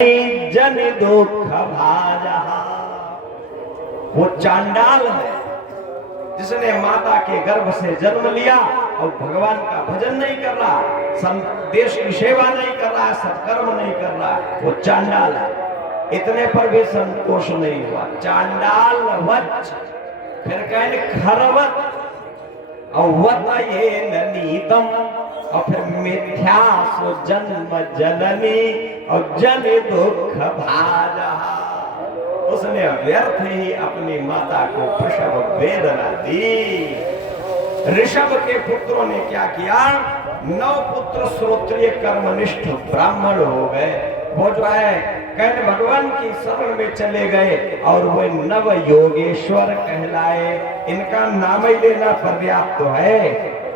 जन दुख भाजा। वो चांडाल है जिसने माता के गर्भ से जन्म लिया और भगवान का भजन नहीं कर रहा, देश की सेवा नहीं कर रहा, सत्कर्म नहीं कर रहा, वो चांडाल है। इतने पर भी संतोष नहीं हुआ, चांडाल वच फिर कहें खरवत और वत ये नीतम और फिर मिथ्या सो जन्म जननी और जन दुख भाजा। उसने व्यर्थ ही अपनी माता को प्रसव वेदना दी। ऋषभ के पुत्रों ने क्या किया, 9 पुत्र श्रोत्रिय कर्मनिष्ठ ब्राह्मण हो गए। वो जो है कहने भगवान की शरण में चले गए और वे नव योगेश्वर कहलाए। इनका नाम ही लेना पर्याप्त है।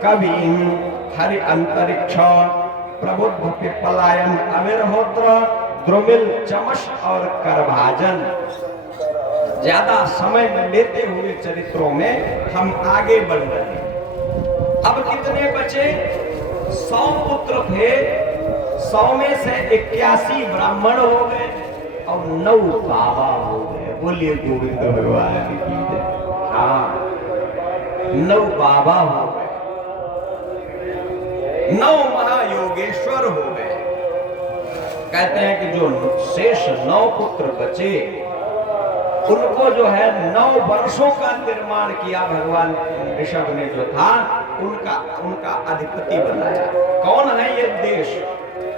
कवि हरि अंतरिक्ष प्रबुद्ध पिपलायन अविर्होत्र द्रुमिल चमश और करभाजन। ज्यादा समय में लेते हुए चरित्रों में हम आगे बढ़ रहे हैं। अब कितने बचे? 100 पुत्र थे, 100 में से 81 ब्राह्मण हो गए और 9 बाबा हो गए। बोलिए गोविंद भगवान की जय। हाँ, 9 बाबा हो गए, 9 महायोगेश्वर हो गए। कहते हैं कि जो शेष 9 पुत्र बचे उनको जो है 9 वर्षों का निर्माण किया भगवान ऋषभ ने, जो था उनका अधिपति बनाया। कौन है ये देश?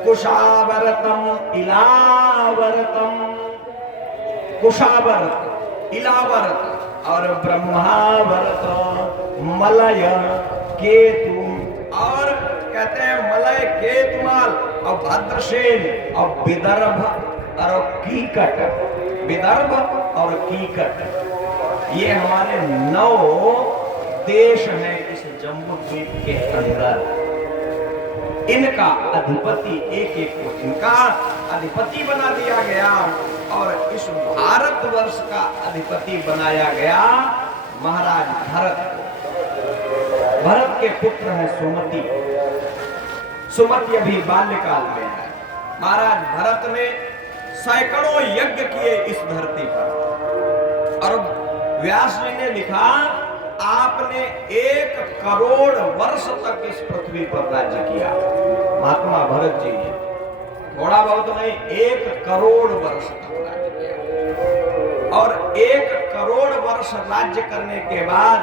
कुशावर्तम इलावर्तम, कुशावर्त इलावर्त और ब्रह्मावर्त मलय केतु और कहते हैं मलय केतुमाल और भद्रसेन और विदर्भ और कीकट। विदर्भ और कीकट ये हमारे 9 देश हैं इस जम्बू द्वीप के अंदर। इनका अधिपति एक को इनका अधिपति बना दिया गया और इस भारतवर्ष का अधिपति बनाया गया महाराज भरत को। भरत के पुत्र है सुमति। सुमति अभी बाल्यकाल में है। महाराज भरत ने सैकड़ों यज्ञ किए इस धरती पर और व्यास जी ने लिखा आपने 1 करोड़ वर्ष तक इस पृथ्वी पर राज्य किया। महात्मा भरत जी ने थोड़ा बहुत नहीं, 1 करोड़ वर्ष तक राज्य किया और 1 करोड़ वर्ष राज्य करने के बाद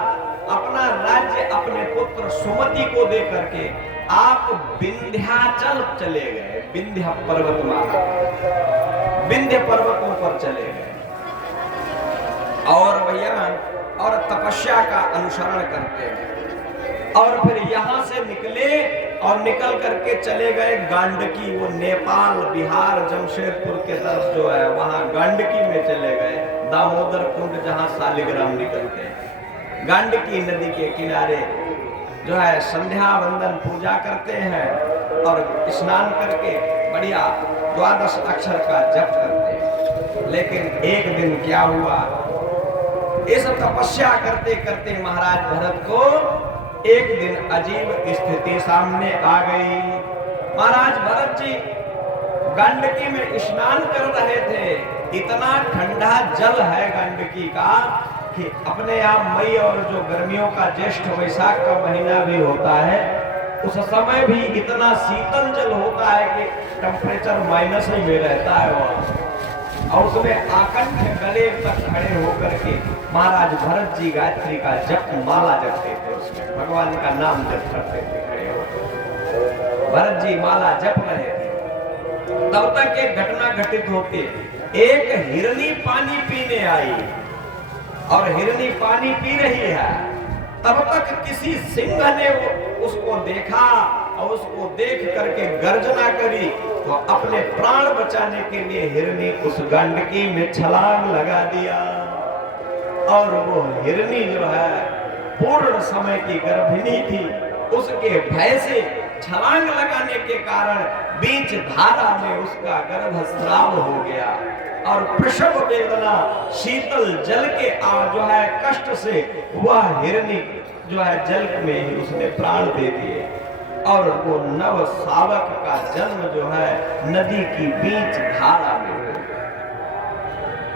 अपना राज्य अपने पुत्र सुमति को दे करके आप विंध्याचल चले गए। विंध्य पर्वतमाला, विंध्य पर्वतों पर चले गए और भैया और तपस्या का अनुसरण करते हैं और फिर यहां से निकले और निकल करके चले गए गांडकी। वो नेपाल बिहार जमशेदपुर के तरफ जो है वहां गांडकी में चले गए। दामोदर कुंड जहां शालिग्राम निकलते हैं, गांडकी नदी के किनारे जो है संध्या वंदन पूजा करते हैं और स्नान करके बढ़िया 12 अक्षर का जप करते हैं। लेकिन एक दिन क्या हुआ, इस तपस्या करते करते महाराज भरत को एक दिन अजीब स्थिति सामने आ गई। महाराज भरत जी गंडकी में स्नान कर रहे थे। इतना ठंडा जल है गंडकी का कि अपने यहाँ मई और जो गर्मियों का ज्येष्ठ वैशाख का महीना भी होता है उस समय भी इतना शीतल जल होता है कि टेम्परेचर माइनस ही में रहता है वहाँ। और उसमें आकंठ गले तक खड़े होकर के महाराज भरत जी गायत्री का जप माला जपते थे, उसमें भगवान का नाम जप करते थे खड़े होकर। भरत जी माला जप रहे थे, तब तक एक घटना घटित होती। एक हिरनी पानी पीने आई और हिरनी पानी पी रही है। तब तक किसी सिंह ने उसको देखा और उसको देख करके गर्जना करी तो अपने प्राण बचाने के लिए हिरनी उस गंडकी में छलांग लगा दिया और वो हिरनी जो है पूर्ण समय की गर्भिणी थी। उसके भय से छलांग लगाने के कारण बीच धारा में उसका गर्भस्राव हो गया और प्रसव वेदना शीतल जल के जो है कष्ट से वह हिरनी जो है जल में ही उसने प्राण दे दिए और वो नव सावक का जन्म जो है नदी की बीच धारा में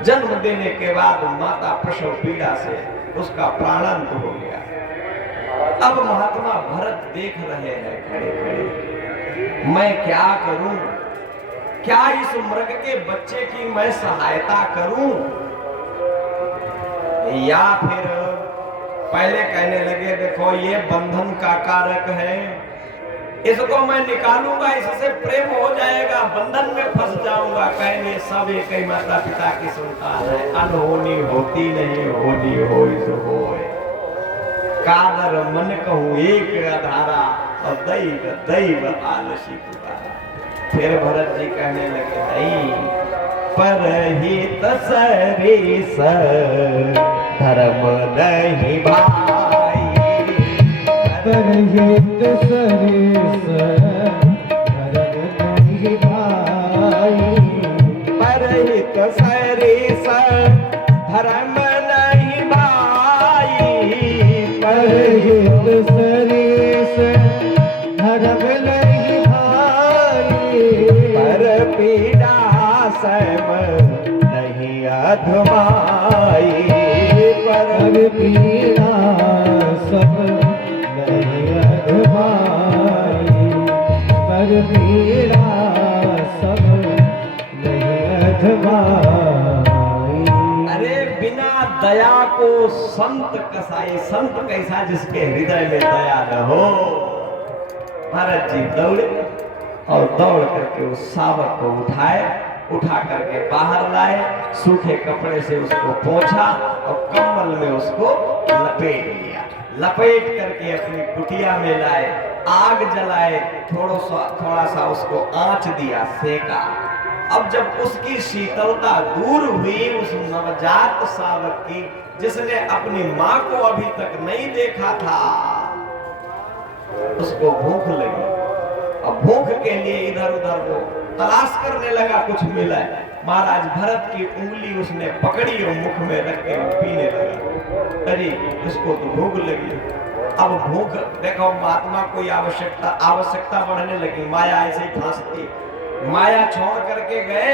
जन्म देने के बाद माता प्रसव पीड़ा से उसका प्राणांत हो गया। अब महात्मा भरत देख रहे हैं खड़े खड़े, मैं क्या करूं, क्या इस मृग के बच्चे की मैं सहायता करूं, या फिर पहले कहने लगे देखो ये बंधन का कारक है, इसको मैं निकालूंगा, इससे प्रेम हो जाएगा, बंधन में फंस जाऊंगा। कहने सब एक ही माता पिता की संतान है, अनहोनी होती नहीं, होनी हो सो होए। कादर मन कहूं एक अधारा, और दैव दैव आलसी पुकारा। फिर भरत जी कहने लगे नहीं, परहित सरिस धर्म नहीं भाई, परहित सरिस धर्म नहीं भाई, परहित सरिस धर्म नहीं भाई, परहित सरिस धर्म नहीं भाई, पर पीड़ा सम नहीं अधमाई, पर पीड़ा सब नहीं अधमाई, पर पीड़ा सब नहीं अधमाई। अरे बिना दया को संत कसाई, संत कैसा जिसके हृदय में दया न हो। भरत जी दौड़े और दौड़ करके उस शावक को उठा करके बाहर लाए, सूखे कपड़े से उसको पोंछा और कंबल में उसको लपेट लिया, लपेट करके अपनी कुटिया में लाए, आग जलाए, थोड़ा सा उसको आंच दिया, सेका। अब जब उसकी शीतलता दूर हुई, उस नवजात शावक की, जिसने अपनी मां को अभी तक नहीं देखा था, उसको भूख लगी। अब भूख के लिए इधर उधर वो तलाश करने लगा, कुछ मिला। महाराज भरत की उंगली उसने पकड़ी और मुख में रख के पीने लगा। अरे उसको तो भूख लगी। अब भूख देखो, महात्मा कोई आवश्यकता बढ़ने लगी, माया ऐसे ही फांसती। माया छोड़ करके गए,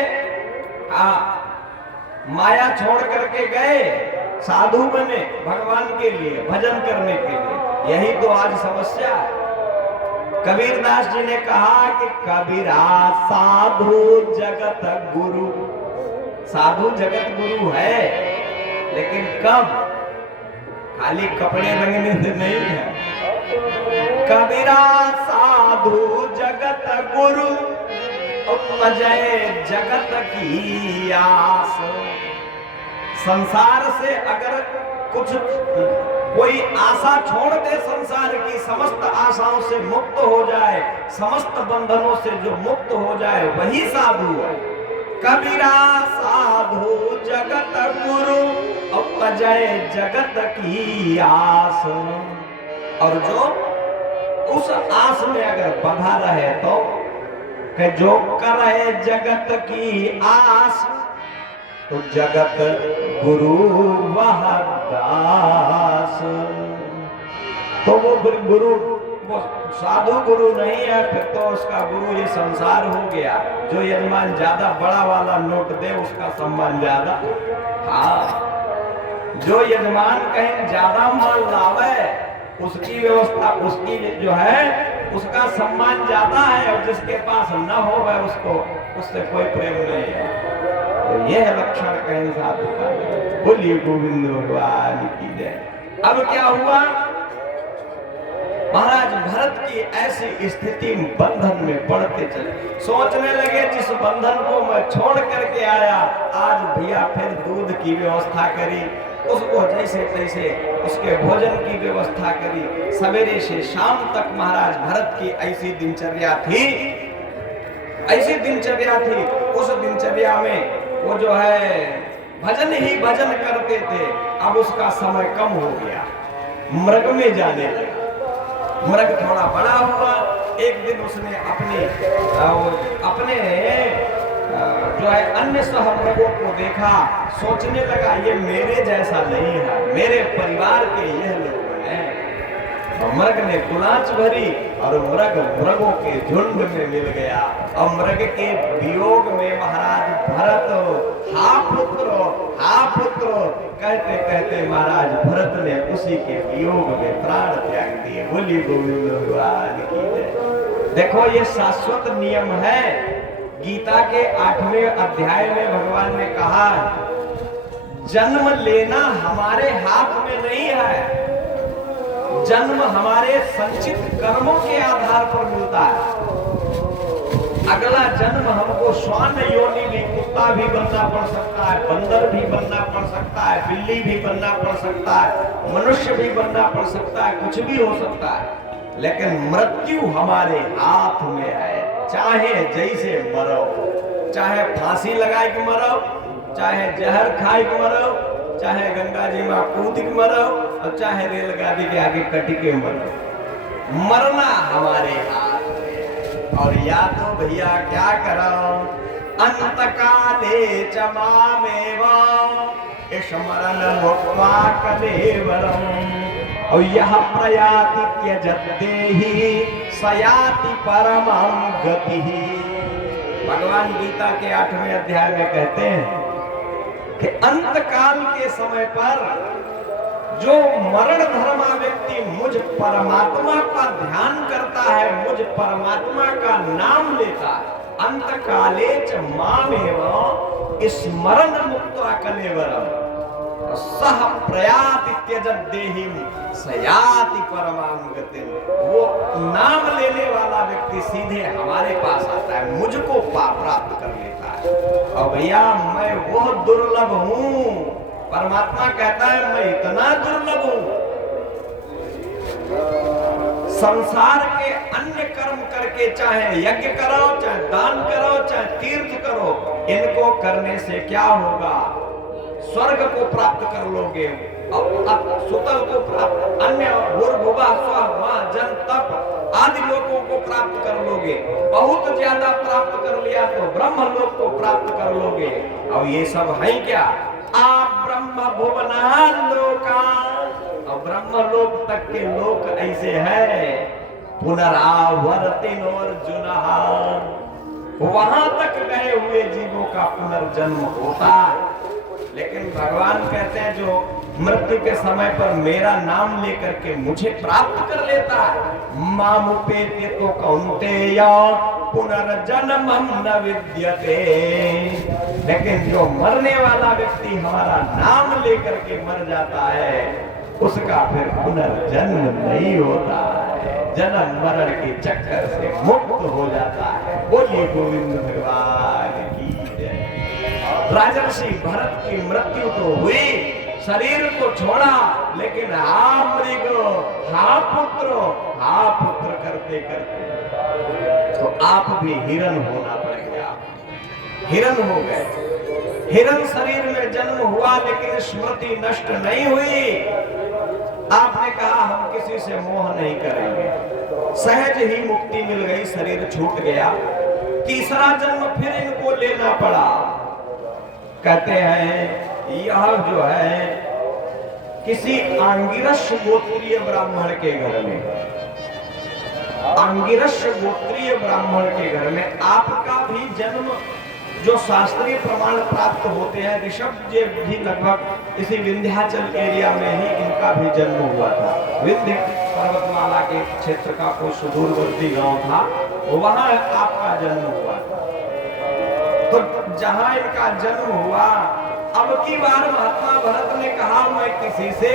माया छोड़ करके गए, साधु बने भगवान के लिए, भजन करने के लिए। यही तो आज समस्या है। कबीरदास जी ने कहा कि कबीरा साधु जगत गुरु, साधु जगत गुरु है, लेकिन कब, खाली कपड़े रंगने से नहीं है। कबीरा साधु जगत गुरु, उपजय जगत की आस। संसार से अगर कुछ कोई आशा छोड़ दे, संसार की समस्त आशाओं से मुक्त हो जाए, समस्त बंधनों से जो मुक्त हो जाए, वही साधु है। कबीरा साधु जगत गुरु, उपजय जगत की आस। और जो उस आस में अगर बंधा रहे तो कि जो करे जगत की आस, तो जगत गुरु वह दास। तो वो गुरु, वो साधु गुरु नहीं है, फिर तो उसका गुरु ये संसार हो गया। जो यजमान ज्यादा बड़ा वाला नोट दे उसका सम्मान ज्यादा। हाँ, जो यजमान कहीं ज्यादा माल लावे उसकी व्यवस्था, उसकी जो है उसका सम्मान ज्यादा है, और जिसके पास न हो वह उसको, उससे कोई प्रेम नहीं है। तो यह लक्षण कहीं साधु का नहीं। बोलिए गोविंद भगवान की जय। अब क्या हुआ, महाराज भरत की ऐसी स्थिति बंधन में पड़ते चले, सोचने लगे जिस बंधन को मैं छोड़ करके आया, आज भैया फिर दूध की व्यवस्था करी, उसको जैसे तैसे उसके भोजन की व्यवस्था करी। सवेरे से शाम तक महाराज भरत की ऐसी दिनचर्या थी, ऐसी दिनचर्या थी। उस दिनचर्या में वो जो है भजन ही भजन करते थे। अब उसका समय कम हो गया, मृग में जाने लगा। मृग थोड़ा बड़ा हुआ। एक दिन उसने अपने जो है अन्य सहमृगों को देखा, सोचने लगा ये मेरे जैसा नहीं है, मेरे परिवार के यह लोग हैं। मृग ने गुलाच भरी और मृग मृगों के झुंड में मिल गया। और मृग के वियोग में महाराज भरत, हा पुत्र कहते कहते महाराज भरत ने उसी के वियोग में प्राण त्याग दिए। बोली गोविंद भगवान की जय। देखो ये शाश्वत नियम है। गीता के 8वें अध्याय में भगवान ने कहा जन्म लेना हमारे हाथ में नहीं है, जन्म हमारे संचित कर्मों के आधार पर मिलता है। अगला जन्म हमको श्वान योनि भी, कुत्ता भी बनना पड़ सकता है, बंदर भी बनना पड़ सकता है, बिल्ली भी बनना पड़ सकता है, मनुष्य भी बनना पड़ सकता है, कुछ भी हो सकता है, लेकिन मृत्यु हमारे हाथ में है। चाहे जैसे मरो, चाहे फांसी लगाए के मरो, चाहे जहर खाए के मरो, चाहे गंगा जी में कूद के मरो, और चाहे रेलगाड़ी के आगे कट के मरो, मरना हमारे हाथ में है। और या तो भैया क्या करो, अंत काले च मामेव स्मरन् मुक्त्वा कलेवरम्, और यह प्रयाति त्यजत्येहि स याति परमां गतिः। भगवान गीता के 8वें अध्याय में कहते हैं कि अंत काल के समय पर जो मरण धर्मा व्यक्ति मुझ परमात्मा का ध्यान करता है, मुझ परमात्मा का नाम लेता है, अंत काले च मामेव स्मरण मुक्त्वा कलेवरम् सह प्रयाति त्यजद्देहिं स याति परमां गतिम्। वो नाम लेने वाला व्यक्ति सीधे हमारे पास आता है, मुझको प्राप्त कर लेता है। और भैया मैं वो दुर्लभ हूं, परमात्मा कहता है मैं इतना दुर्लभ हूं, संसार के अन्य कर्म करके, चाहे यज्ञ करो, चाहे दान करो, चाहे तीर्थ करो, इनको करने से क्या होगा, स्वर्ग को प्राप्त कर लोगे, सुतल को प्राप्त, अन्य भूर्भुवा स्व जन तप आदि लोगों को प्राप्त कर लोगे, बहुत ज्यादा प्राप्त कर लिया तो ब्रह्म लोक को प्राप्त कर लोगे। और ये सब है क्या, आप ब्रह्म भुवना लोका, और ब्रह्म लोक तक के लोक ऐसे है, पुनरावर्तिनो अर्जुनः, वहां तक गए हुए जीवों का पुनर्जन्म होता है। लेकिन भगवान कहते हैं जो मृत्यु के समय पर मेरा नाम लेकर के मुझे प्राप्त कर लेता है, मामुपेत्य तो कौन्तेय पुनर्जन्मं न विद्यते। लेकिन जो मरने वाला व्यक्ति हमारा नाम लेकर के मर जाता है, उसका फिर पुनर्जन्म नहीं होता है, जन्म मरण के चक्कर से मुक्त हो जाता है। बोलिए गोविंद भगवान की जय। राजर्षि भरत की मृत्यु तो हुई, शरीर को छोड़ा, लेकिन हा मृग हा पुत्र करते करते तो आप भी हिरण होना पड़ेगा। हिरण हो गए, हिरण शरीर में जन्म हुआ, लेकिन स्मृति नष्ट नहीं हुई। आपने कहा हम किसी से मोह नहीं करेंगे, सहज ही मुक्ति मिल गई, शरीर छूट गया। तीसरा जन्म फिर इनको लेना पड़ा। कहते हैं यह जो है किसी आंगिरस गोत्रीय ब्राह्मण के घर में, आंगिरस गोत्रीय ब्राह्मण के घर में आपका भी जन्म, जो शास्त्रीय प्रमाण प्राप्त होते हैं, ऋषभ जी भी लगभग इसी विंध्याचल एरिया में ही इनका भी जन्म हुआ था। विंध्य पर्वतमाला के क्षेत्र का कोई सुदूरवर्ती गांव था, वहां आपका जन्म हुआ था। तो जहां इनका जन्म हुआ, अब की बार महात्मा भरत ने कहा मैं किसी से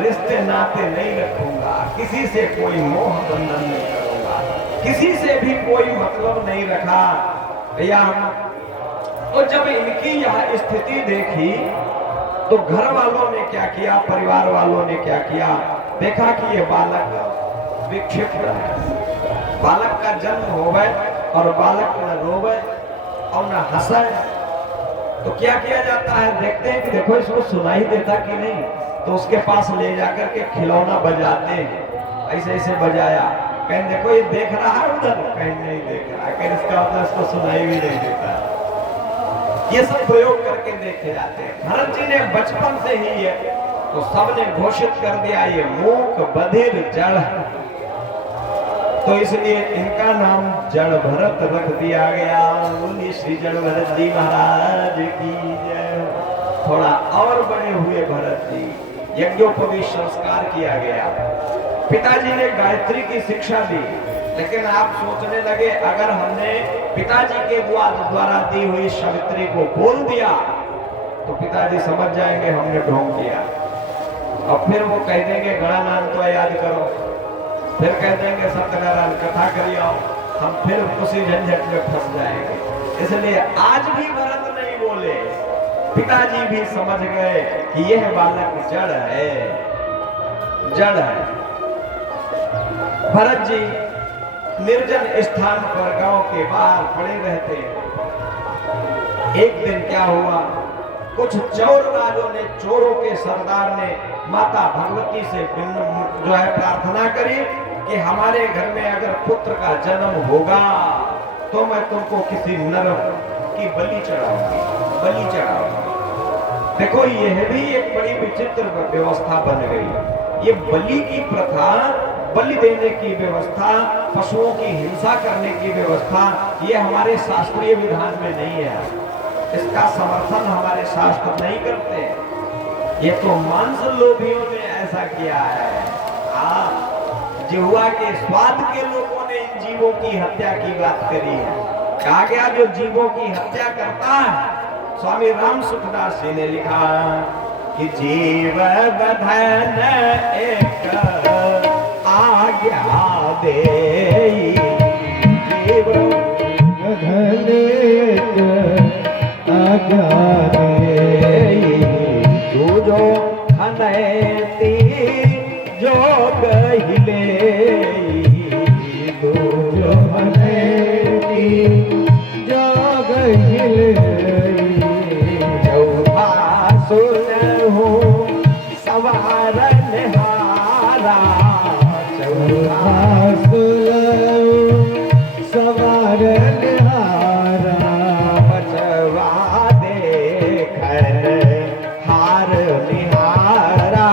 रिश्ते नाते नहीं रखूंगा, किसी से कोई मोह बंधन नहीं करूंगा, किसी से भी कोई मतलब नहीं रखा। भैया तो जब इनकी यह स्थिति देखी तो घर वालों ने क्या किया, परिवार वालों ने क्या किया, देखा कि ये बालक विक्षिप्त है, बालक का जन्म होवे और बालक न रोवे और न हंसे, तो क्या किया जाता है, देखते हैं कि देखो इसको सुनाई देता कि नहीं, तो उसके पास ले जाकर के खिलौना बजाते हैं, ऐसे ऐसे बजाया, कहीं देखो ये देख रहा है उधर, कहीं नहीं देख रहा है, कहीं इसका मतलब इसको सुनाई भी नहीं देता। ये सब प्रयोग करके देखे जाते हैं। भरत जी ने बचपन से ही ये तो सबने घोषित कर दिया ये मूक बधिर जड़, तो इसलिए इनका नाम जड़ भरत रख दिया गया। बोलिए श्री जड़ भरत जी महाराज की जय। थोड़ा और बड़े हुए भरत जी, यज्ञोपवीत संस्कार किया गया। पिताजी ने गायत्री की शिक्षा दी, लेकिन आप सोचने लगे अगर हमने पिताजी के द्वारा दी हुई सावित्री को बोल दिया तो पिताजी समझ जाएंगे हमने ढोंग किया, और फिर वो कह देंगे गणानाम तो याद करो, फिर कह देंगे सत्यनारायण कथा करियो, हम फिर उसी झंझट में फंस जाएंगे। इसलिए आज भी भरत नहीं बोले, पिताजी भी समझ गए कि यह बालक जड़ है, जड़ है। भरत जी निर्जन स्थान पर गांव के बाहर पड़े रहते। एक दिन क्या हुआ, कुछ चोर राजों ने, चोरों के सरदार ने माता भगवती से जो है प्रार्थना करी कि हमारे घर में अगर पुत्र का जन्म होगा तो मैं तुमको किसी नर की बलि चढ़ाऊंगी, बलि चढ़ाऊंगी। देखो यह भी एक बड़ी विचित्र व्यवस्था बन गई। ये बलि की प्रथा, बलि देने की व्यवस्था, पशुओं की हिंसा करने की व्यवस्था, ये हमारे शास्त्रीय विधान में नहीं है। इसका समर्थन हमारे शास्त्र नहीं करते। ये तो मांस लोभियों ने ऐसा किया है। जिह्वा के स्वाद के लोगों ने इन जीवों की हत्या की बात करी है। कहा गया जो जीवों की हत्या करता है, स्वामी राम सुखदास जी ने लिखा कि जीव बंधन एक आज्ञा दे, जीव बंधन एक आज्ञा दे, तू जो हनैती जो कहिले, तू जो हनैती जो कहिले, चौथा सुनहु सवारन हारा, चौथा सुनहु सवारन हारा, बचवा देखन हार निहारा,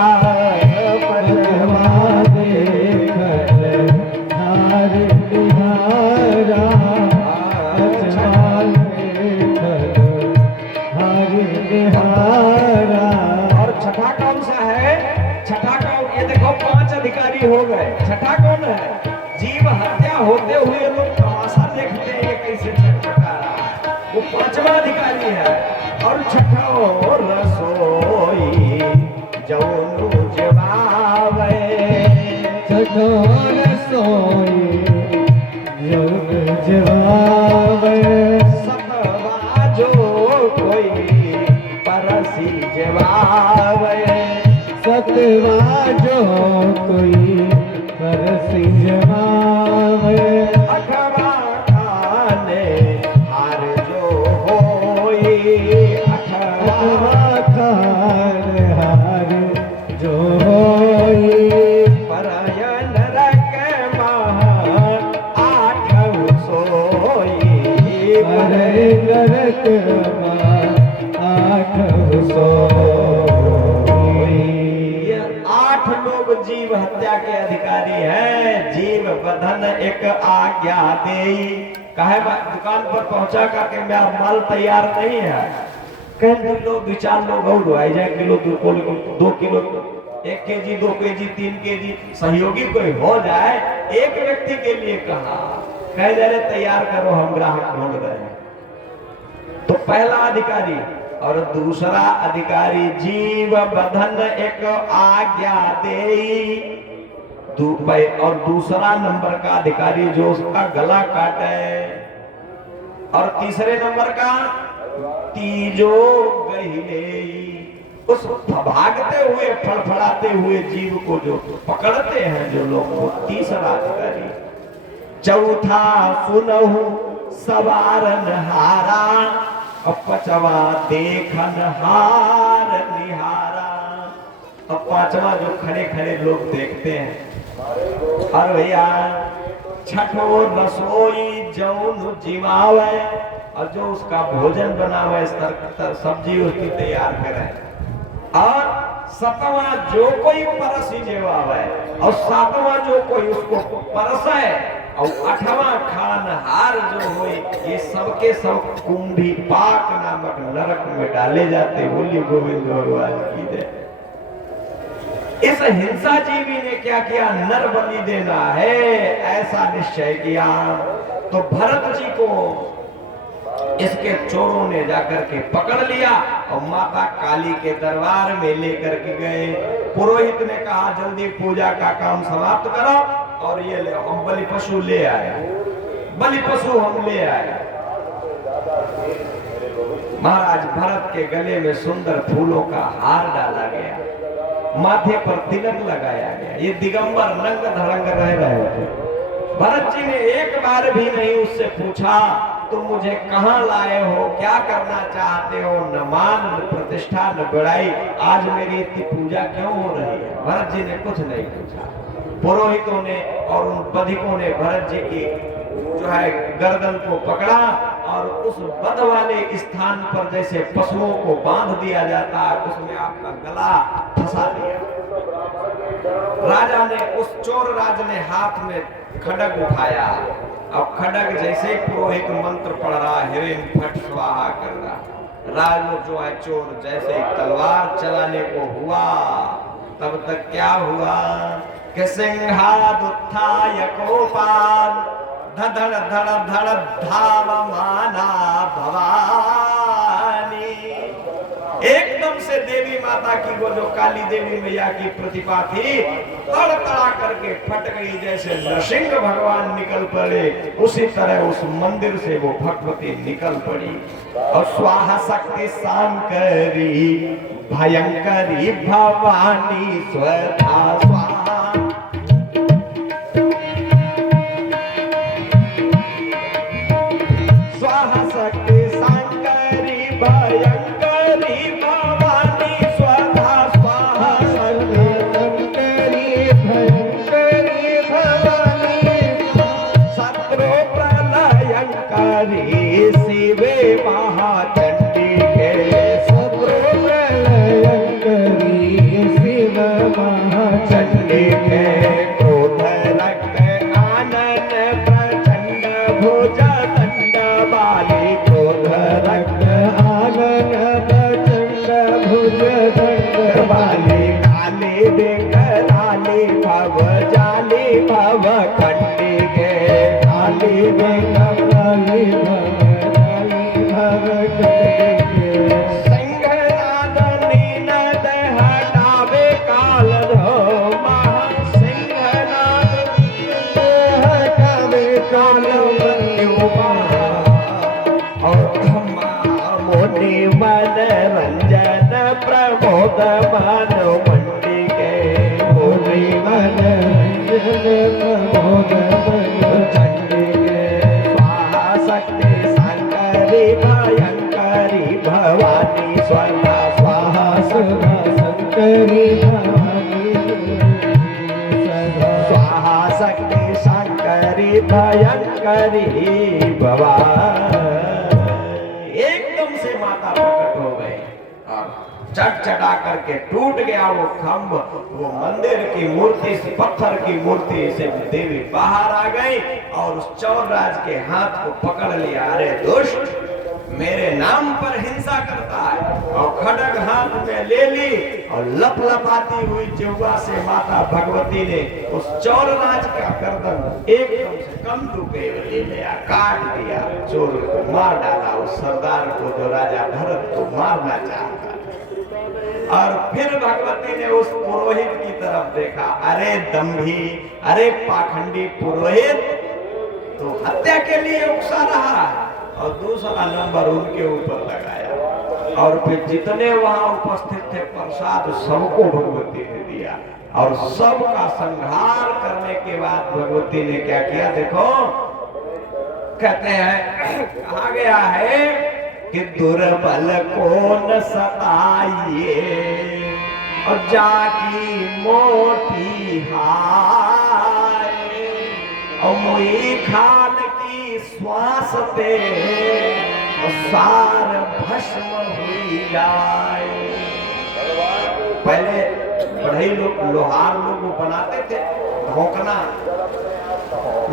बचवा देखन हार निहारा, बचवा देखन हार निहारा। और छठा कौन सा है? छठा कौन? ये देखो 5 अधिकारी हो गए। छठा कौन है? जीव हत्या होते हुए लोग तमाशा देखते हैं, ये कैसे छटपटा रहा है, वो 5वां अधिकारी है। और छठो रसोई जौनु जवावे, छठो रसोई जौनु जवावे, सतवा जो कोई परसी जवावे, सतवा जो कोई परसी जवावे, अठवा खाने हार जो होई, अठवा खान हार जो होई, परयन रख महा आठव सोई, अरे नरक आठव सोई। ये 8 लोग जीव हत्या के अधिकारी हैं। जीव बंधन एक आज्ञा देई, कहे दुकान पर पहुंचा करके मेरा माल तैयार नहीं है, कह 2 लोग 2-4 लोग और आ जाए, kilo 2 kilo 1 KG 2 KG 3 KG सहयोगी कोई हो जाए। एक व्यक्ति के लिए कहा, कह दे रहे तैयार करो हम ग्राहक ढूंढ रहे हैं। तो पहला अधिकारी और दूसरा अधिकारी जीव बंधन एक आज्ञा देई, और दूसरा नंबर का अधिकारी जो उसका गला काटे, और तीसरे नंबर का तीजो गहिले, उस भागते हुए फड़फड़ाते हुए जीव को जो पकड़ते हैं जो लोग, वो तीसरा अधिकारी। चौथा सुनहु सवारन हारा, और 5वां देखन हार निहारा। अब 5वां जो खड़े खड़े लोग देखते हैं। और भैया छठो रसोई जौन जिमावे, और जो उसका भोजन बनावे, सब्जी उसकी तैयार करे। और 7वां जो कोई परसी जेवावे, और 7वां जो कोई उसको परसे, और 8वां खान हार जो हुए ये सबके सब कुंभी पाक नामक नरक में डाले जाते। बोलिए गोविंद भगवान की जय। इस हिंसा जीवी ने क्या किया, नर बलि देना है ऐसा निश्चय किया। तो भरत जी को इसके चोरों ने जाकर के पकड़ लिया और माता काली के दरबार में लेकर के गए। पुरोहित ने कहा जल्दी पूजा का काम समाप्त करो और ये ले, हम बलि पशु ले आए, बलि पशु हम ले आए। महाराज भरत के गले में सुंदर फूलों का हार डाला गया, माथे पर तिलक लगाया गया। ये दिगंबर नंग धड़ंग रह रहे थे। भरत जी ने एक बार भी नहीं उससे पूछा तुम मुझे कहां लाए हो, क्या करना चाहते हो, न मान न प्रतिष्ठा न बड़ाई, आज मेरी इतनी पूजा क्यों हो रही है। भरत जी ने कुछ नहीं पूछा। पुरोहितों ने और उन बधिकों ने भरत जी की जो है गर्दन को पकड़ा और उस वध वाले स्थान पर जैसे पशुओं को बांध दिया जाता है उसमें आपका गला फंसा दिया। राजा ने, उस चोर राज ने हाथ में खड्ग उठाया। अब खड्ग जैसे पुरोहित मंत्र पढ़ रहा, हिरण फट स्वाहा कर रहा, राज जो है चोर जैसे तलवार चलाने को हुआ तब तक क्या हुआ कि सिंहाद उत्थाय कोपान धड़ धड़ धड़ धावमाना भवानी। एकदम से देवी माता की वो जो काली देवी मैया की प्रतिभा थी तड़तड़ा करके फट गई। जैसे नरसिंह भगवान निकल पड़े उसी तरह उस मंदिर से वो भगवती निकल पड़ी और स्वाहा शक्ति सांकरी भयंकरी भवानी स्वधा स्वाहा। स्वाहा शक्ति सांकरी भयंकरी भवानी स्वधा स्वाहा। शंकरी भयंकरी भवानी शत्रु प्रलयंकरी शिवे महाचंडी के शत्रु प्रलयंकरी शिव महाचंडी के क्रोध रक्त आनन प्रचंड भुज दंड बाली। क्रोध रक्त आनन प्रचंड भुज दंड बाली काली विकराली भव जाली भव खंडी के काली विकराली भव सिंहनाद नीनद हटावे काल धो महा। सिंहनाद हटावे काल मृत्यु महा और मोनी मन रंजन प्रमोद मन मंडी के मोरी मन प्रमोद चंडी के स्वाहा शक्ति शंकरी भयंकरी भवानी स्वधा स्वाहा सुधा शंकरी भवानी स्वाहा शक्ति शंकरी भयंकरी भवानी। एकदम से माता प्रकट हो गई और चटा करके टूट गया वो खम्भ। वो मंदिर की मूर्ति से, पत्थर की मूर्ति से देवी बाहर आ गई और उस चौरराज के हाथ को पकड़ लिया। अरे दुष्ट, मेरे नाम पर हिंसा करता है। और खड्ग हाथ में ले ली और लपलपाती हुई जिह्वा से माता भगवती ने उस चौरराज का गर्दन एकदम से कंधु पे ले लिया, काट दिया, चोर को मार डाला। उस सरदार को जो राजा भरत को मारना चाहता। और फिर भगवती ने उस पुरोहित की तरफ देखा। अरे दंभी, अरे पाखंडी पुरोहित, तो हत्या के लिए उकसा रहा और दूसरा नंबर उनके ऊपर लगाया। और फिर जितने वहां उपस्थित थे प्रसाद सबको भगवती ने दिया और सबका संहार करने के बाद भगवती ने क्या किया देखो। कहते हैं, कहा गया है कि दुर्बल को न सताइए और जाकी मोटी हाय और मुई खान की श्वास पे और सार भस्म हुई जाए। पहले बढ़ई लोग, लोहार लोग बनाते थे, भोंकना,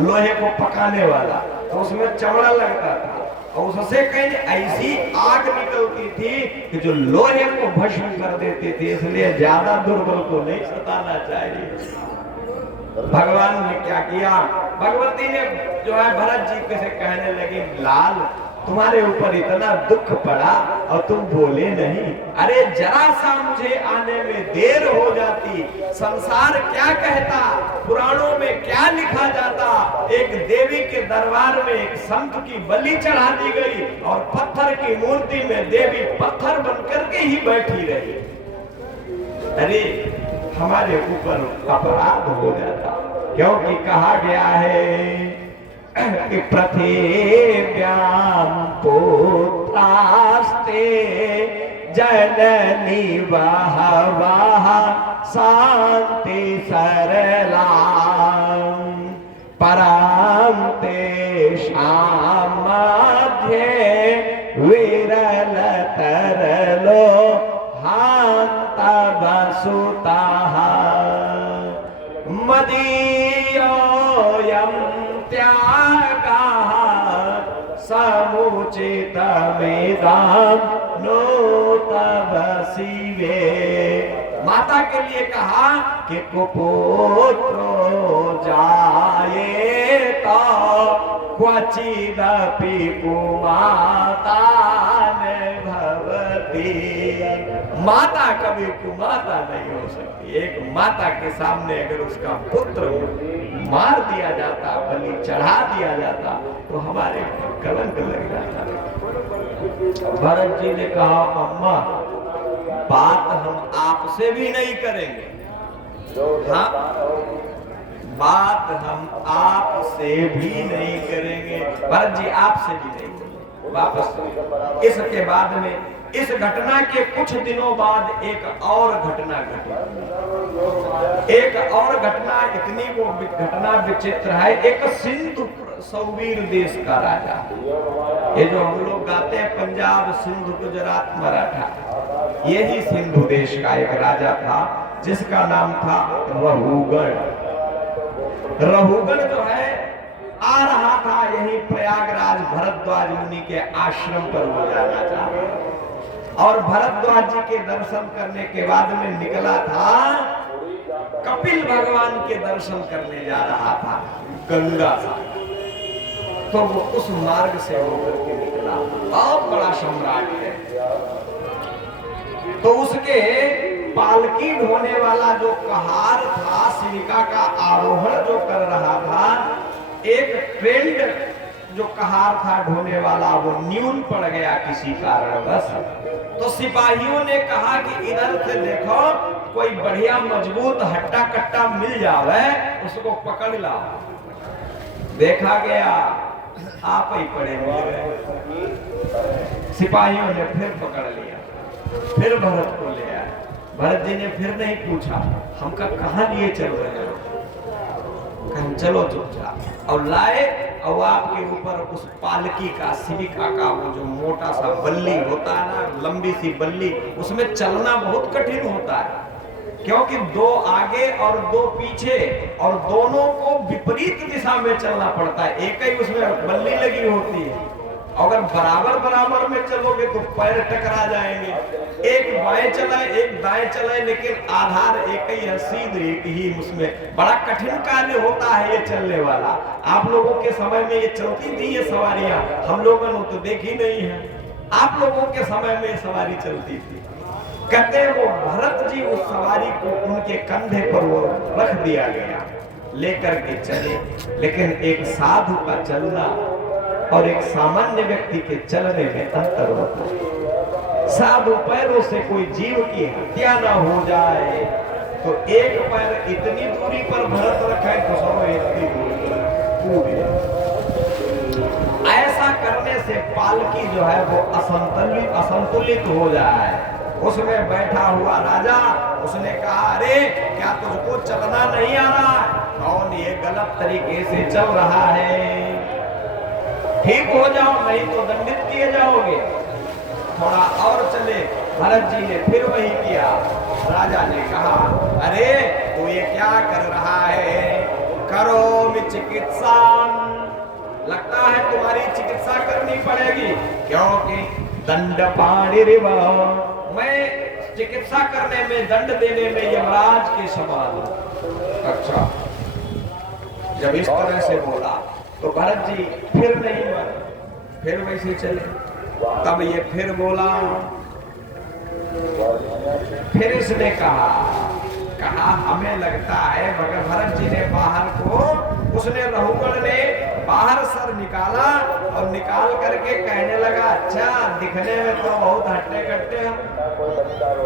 लोहे को पकाने वाला, तो उसमें चमड़ा लगता था और उससे कहीं ऐसी आग निकलती थी कि जो लोहे को भस्म कर देती थी। इसलिए ज्यादा दुर्बल को नहीं सताना चाहिए। भगवान ने क्या किया, भगवती ने जो है भरत जी के से कहने लगी, लाल तुम्हारे ऊपर इतना दुख पड़ा और तुम बोले नहीं। अरे जरा सा मुझे आने में देर हो जाती, संसार क्या कहता, पुराणों में क्या लिखा जाता। एक देवी के दरबार में एक संत की बलि चढ़ा दी गई और पत्थर की मूर्ति में देवी पत्थर बनकर के ही बैठी रही। अरे हमारे ऊपर अपराध हो जाता, क्योंकि कहा गया है कि पृथिव्यां पुत्रास्ते जननी बहवः शान्ति सरला परं तेषां मध्ये विरल तरलो हान्ता वसुतः मदीयोऽयं त्यागः समुचितमेधां नो तव शिवे। माता के लिए कहा कि कुपुत्रो जायेत क्वचिदपि कुमाता न भवति। माता कभी कुमाता नहीं हो सकती। एक माता के सामने अगर उसका पुत्र मार दिया जाता, बलि चढ़ा दिया जाता, तो हमारे कलंक लग जाता। भरत जी ने कहा, अम्मा बात हम आपसे भी नहीं करेंगे। हाँ, बात हम आपसे भी नहीं करेंगे। भरत जी आपसे भी नहीं करेंगे। वापस इसके बाद में, इस घटना के कुछ दिनों बाद एक और घटना घटी। एक और घटना, इतनी वो घटना विचित्र है। एक सिंधु सौवीर देश का राजा, ये जो हम लोग गाते हैं पंजाब, सिंधु, गुजरात, मराठा, यही सिंधु देश का एक राजा था जिसका नाम था रहूगण। रहूगण जो है आ रहा था यही प्रयागराज भरद्वाज मुनि के आश्रम पर वो जाना चाहा और भरद्वाज जी के दर्शन करने के बाद में निकला था कपिल भगवान के दर्शन करने जा रहा था गंगा से। तो वो उस मार्ग से होकर के निकला, बहुत बड़ा सम्राट है। तो उसके पालकी ढोने वाला जो कहार था, सिरिका का आरोहण जो कर रहा था, एक ट्रेंड जो कहार था ढोने वाला वो न्यून पड़ गया किसी कारणवश। तो सिपाहियों ने कहा कि इधर से देखो कोई बढ़िया मजबूत हट्टा कट्टा मिल जावे, उसको पकड़ लाओ। देखा गया आप ही पड़े मिल गए। सिपाहियों ने फिर पकड़ लिया, फिर भरत को ले आए। भरत जी ने फिर नहीं पूछा हमका कहाँ लिए चल रहे हो, कहीं चलो चुपचाप, और लाए और आपके ऊपर उस पालकी का, सिविका का वो जो मोटा सा बल्ली होता है ना, लंबी सी बल्ली, उसमें चलना बहुत कठिन होता है, क्योंकि दो आगे और दो पीछे और दोनों को विपरीत दिशा में चलना पड़ता है। एक ही उसमें बल्ली लगी होती है, अगर बराबर बराबर में चलोगे तो पैर टकरा जाएंगे। एक बाएं चलाए एक दाएं चलाए, लेकिन आधार एक ही है, सीध एक ही। उसमें बड़ा कठिन कार्य होता है ये चलने वाला। आप लोगों के समय में ये चलती थी ये सवारियां, हम लोगों ने तो देखी नहीं है। आप लोगों के समय में ये सवारी चलती थी। कहते हैं वो भरत जी उस सवारी को उनके कंधे पर वो रख दिया गया, लेकर के चले। लेकिन एक साधु का चलना और एक सामान्य व्यक्ति के चलने में अंतर होता है। साधु पैरों से कोई जीव की हत्या ना हो जाए, तो एक पैर इतनी दूरी पर भरत रखे, दूसरों इतनी दूरी पर पूरी। ऐसा करने से पालकी जो है वो असंतुलित हो जाए। उसमें बैठा हुआ राजा, उसने कहा अरे क्या तुझको चलना नहीं आ रहा? कौन ये गलत तरीके से चल रहा है, ठीक हो जाओ नहीं तो दंडित किए जाओगे। थोड़ा और चले, भरत जी ने फिर वही किया। राजा ने कहा अरे तू ये क्या कर रहा है? करोमि चिकित्सा, लगता है तुम्हारी चिकित्सा करनी पड़ेगी, क्योंकि दंड पाणिरिव, मैं चिकित्सा करने में, दंड देने में यमराज के समान हूं। अच्छा, जब इस तरह से बोला तो भरत जी फिर नहीं मरे, फिर वैसे चले। तब ये फिर बोला, फिर इसने कहा हमें लगता है, मगर भरत जी ने बाहर को, उसने रहुगण ने बाहर सर निकाला और निकाल करके कहने लगा, अच्छा दिखने में तो बहुत हट्टे कट्टे हो,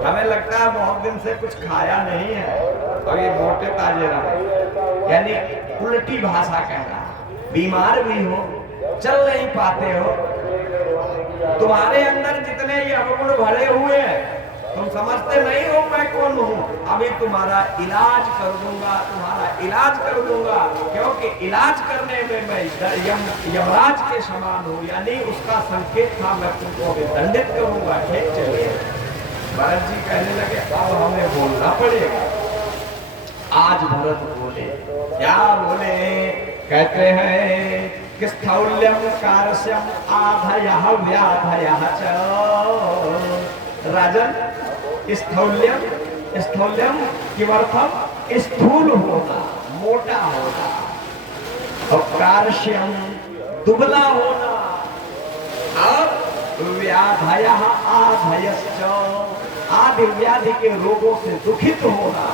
हमें लगता है बहुत दिन से कुछ खाया नहीं है और ये मोटे ताजे रहे। यानी उल्टी भाषा कह रहा, बीमार भी हो, चल नहीं पाते हो, तुम्हारे अंदर जितने ये अवगुण भरे हुए हैं, तुम समझते नहीं हो मैं कौन हूं, अभी तुम्हारा इलाज कर दूंगा, तुम्हारा इलाज कर दूंगा, क्योंकि इलाज करने में मैं यमराज के समान हूं। यानी उसका संकेत था, मैं तुमको अभी दंडित करूंगा। ठीक चलिए, भरत जी कहने लगे अब हमें बोलना पड़ेगा। आज भरत बोले, क्या बोले, कहते हैं कि स्थौल्यम कारस्यम आधयः व्याधयः च, राजन स्थौल्यम, स्थौल्यम किमर्थम, स्थूल होना, मोटा होना, और कारस्यम दुबला होना, और व्याधयः आधयश्च, आदि व्याधि के रोगों से दुखित होना,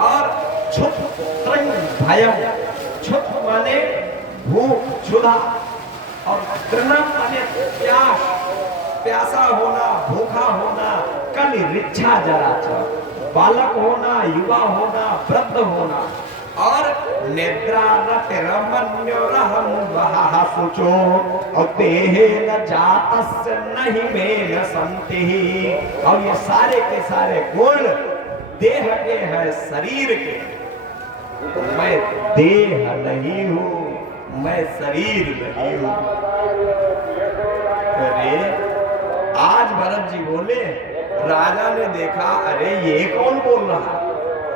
और क्षुत त्रंग भयम, क्षुत माने भूख क्षुधा, और तृणम माने प्यास, प्यासा होना, भूखा होना, कल रिच्छा जरा, बालक होना, युवा होना, वृद्ध होना, और निद्रा रतिरमन्योरहं वहः शुचो, और देहेन जातस्य नहि मेन संति, और ये सारे के सारे गुण देह के हैं, शरीर के। मैं देह नहीं हूं, मैं शरीर नहीं हूं। अरे आज भरत जी बोले, राजा ने देखा, अरे ये कौन बोल रहा,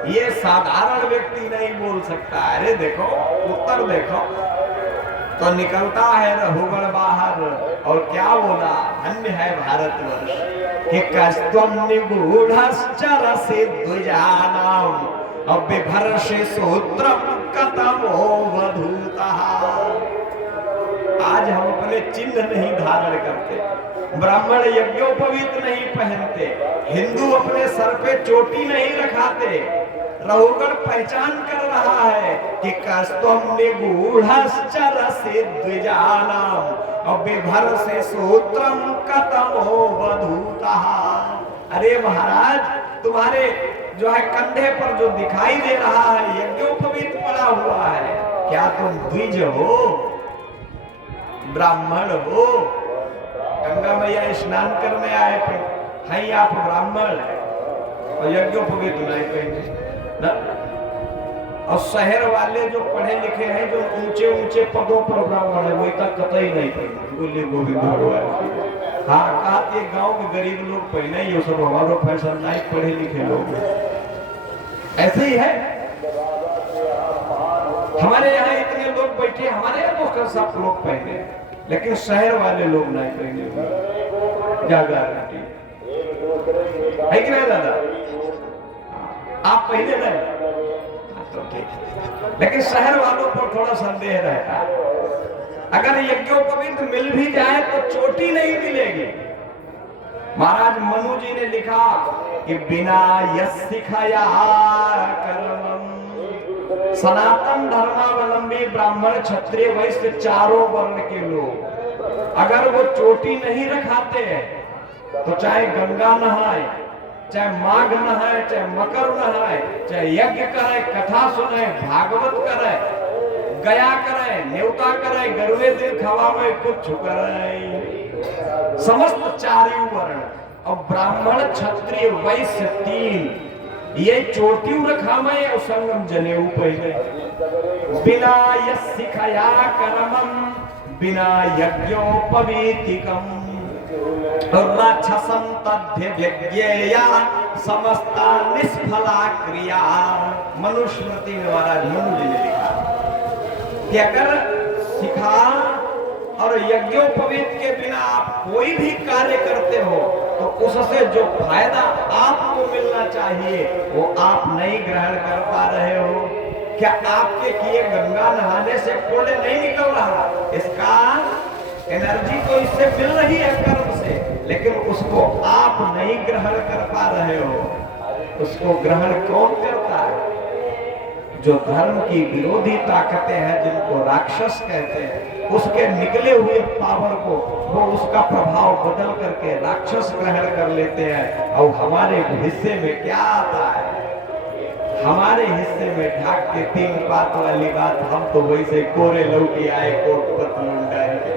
ये साधारण व्यक्ति नहीं बोल सकता। अरे देखो, उत्तर देखो, तो निकलता है रहुगण बाहर, और क्या बोला, धन्य है भारतवर्ष कि कस्त्वम निगूढ़श्चरसि द्विजानाम अभिभर्षे सूत्रम कतमो वधूतः। आज हम अपने चिन्ह नहीं धारण करते, ब्राह्मण यज्ञोपवीत नहीं पहनते, हिंदू अपने सर पे चोटी नहीं रखाते। रहुगण पहचान कर रहा है कि कस्त्वम निगूढ़श्चरसि द्विजानाम अभिभर्षे सूत्रम कतमो वधूतः। अरे महाराज, तुम्हारे जो है कंधे पर जो दिखाई दे रहा है यज्ञोपवीत पड़ा हुआ है, क्या तुम द्विज हो, ब्राह्मण हो? गंगा मैया स्नान करने आए थे, हैं आप ब्राह्मण और यज्ञोपवीत नहीं पहने ना। और शहर वाले जो पढ़े लिखे हैं, जो ऊंचे ऊंचे पदों पर ब्राह्मण है, वही तक कतई नहीं पहने। बोलिए गोविंद भगवान। हाँ, कहा कि गांव के गरीब लोग पहने, ये सब हमारो फैशन नहीं, पढ़े लिखे लोग ऐसे ही है। हमारे यहाँ इतने लोग बैठे, हमारे यहाँ तो सब लोग पहने, लेकिन शहर वाले लोग नहीं पहने। क्या गारंटी है कि नहीं दादा? आप पहले नहीं, तो ठीक, लेकिन शहर वालों को थोड़ा संदेह रहता है। अगर यज्ञोपवीत मिल भी जाए तो चोटी नहीं मिलेगी। महाराज मनु जी ने लिखा कि बिना यस्सिखया कर्मम, सनातन धर्मावलंबी ब्राह्मण क्षत्रिय वैश्य चारों वर्ण के लोग अगर वो चोटी नहीं रखाते तो चाहे गंगा नहाए, चाहे माघ नहाए, चाहे मकर नहाए, चाहे यज्ञ करे, कथा सुने, भागवत करे, गया करे, न्योता करे, गरुड़े दिन खवा में कुछ करे, समस्त चारों वर्ण और ब्राह्मण क्षत्रिय वैश्य तीन ये चोटी रखा में और संगम जनेऊ पहने। बिना यस्सिखया कर्मम बिना यज्ञोपवीतिकम राक्षसं तद्ध्यज्ञेया समस्ता निष्फला क्रिया। मनुस्मृति में महाराज मनु जी ने लिखा कि अगर सिखा और यज्ञोपवीत के बिना आप कोई भी कार्य करते हो तो उससे जो फायदा आपको मिलना चाहिए वो आप नहीं ग्रहण कर पा रहे हो। क्या आपके किए गंगा नहाने से पुण्य नहीं निकल रहा? इसका एनर्जी तो इससे मिल रही है कर्म से, लेकिन उसको आप नहीं ग्रहण कर पा रहे हो। उसको ग्रहण कौन करता है? जो धर्म की विरोधी ताकतें हैं, जिनको राक्षस कहते हैं, उसके निकले हुए पावर को वो उसका प्रभाव बदल करके राक्षस ग्रहण कर लेते हैं। और हमारे हिस्से में क्या आता है? हमारे हिस्से में ढाक के 3 बात वाली बात, हम तो वैसे कोरे लौकी आए कोट पतलून डाल के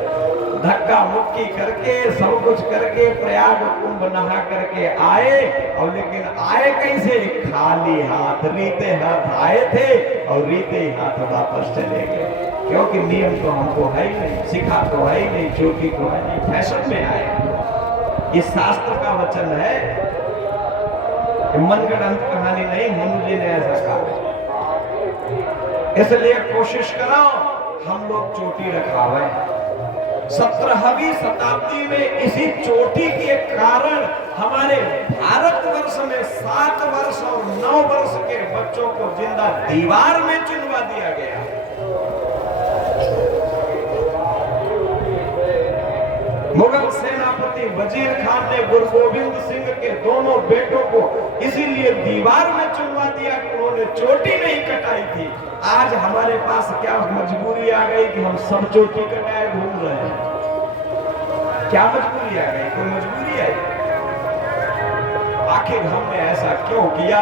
धक्का मुक्की करके सब कुछ करके प्रयाग कुंभ नहा करके आए, और लेकिन आए कैसे? खाली हाथ। रीते हाथ आए थे और रीते हाथ वापस चले गए, क्योंकि नियम तो हमको है ही नहीं, सिखा तो है ही नहीं, चोटी तो है नहीं, फैशन में आए। इस शास्त्र का वचन है, मनगढ़ंत कहानी नहीं, मनु जी ने ऐसा कहा। इसलिए कोशिश करो हम लोग चोटी रखावे। 17वीं शताब्दी में इसी चोटी के कारण हमारे भारतवर्ष में 7 वर्ष और 9 वर्ष के बच्चों को जिंदा दीवार में चुनवा दिया गया। मुगल सेनापति वजीर खान ने गुरु गोविंद सिंह के दोनों बेटों को इसीलिए दीवार में चुनवा दिया कि उन्होंने चोटी नहीं कटाई थी। आज हमारे पास क्या मजबूरी आ गई कि हम सब चोटी कटाए घूम रहे हैं? क्या मजबूरी आ गई? कोई मजबूरी आई? आखिर हमने ऐसा क्यों किया?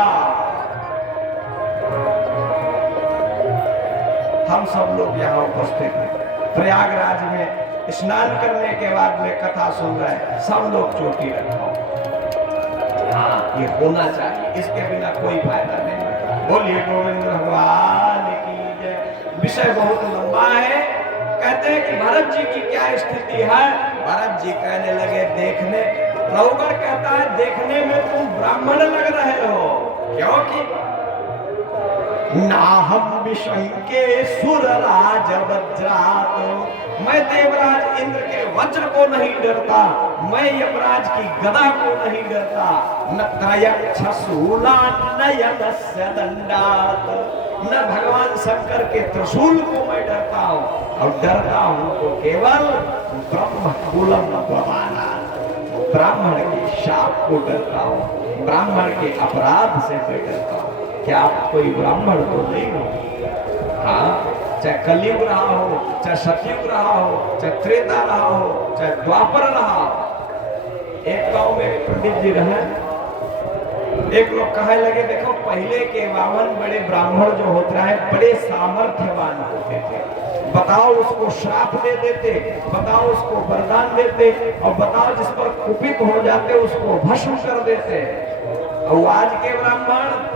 हम सब लोग यहाँ उपस्थित हैं, प्रयागराज में स्नान करने के बाद में कथा सुन रहे हैं, सब लोग चोटी रखो। हाँ, ये होना चाहिए, इसके बिना कोई फायदा नहीं। बोलिए गोविंद भगवान की जय। विषय बहुत लंबा है। कहते हैं कि भरत जी की क्या स्थिति है? भरत जी कहने लगे देखने, रघुवर कहता है देखने में तुम ब्राह्मण लग रहे हो, क्योंकि ना हम विशंके सुरराज वज्रात, मैं देवराज इंद्र के वज्र को नहीं डरता, मैं यमराज की गदा को नहीं डरता, न त्रयक्षशूला नयनस्य दंडात, न भगवान शंकर के त्रिशूल को मैं डरता हूँ, और डरता हूँ तो केवल ब्रह्म कुलम प्रमाणा, ब्राह्मण के शाप को डरता हूँ, ब्राह्मण के अपराध से मैं डरता हूँ। क्या आप कोई ब्राह्मण तो नहीं हो? हाँ, चाहे कलयुग रहा हो, चाहे सतयुग रहा हो, चाहे त्रेता रहा हो, चाहे द्वापर रहा हो। एक गांव में पंडित जी रहे, एक लोग कहने लगे देखो पहले के 52 बड़े ब्राह्मण जो होते हैं बड़े सामर्थ्यवान होते थे, बताओ उसको श्राप दे देते, बताओ उसको वरदान देते, और बताओ जिस पर कुपित हो जाते उसको भस्म कर देते। और आज के ब्राह्मण,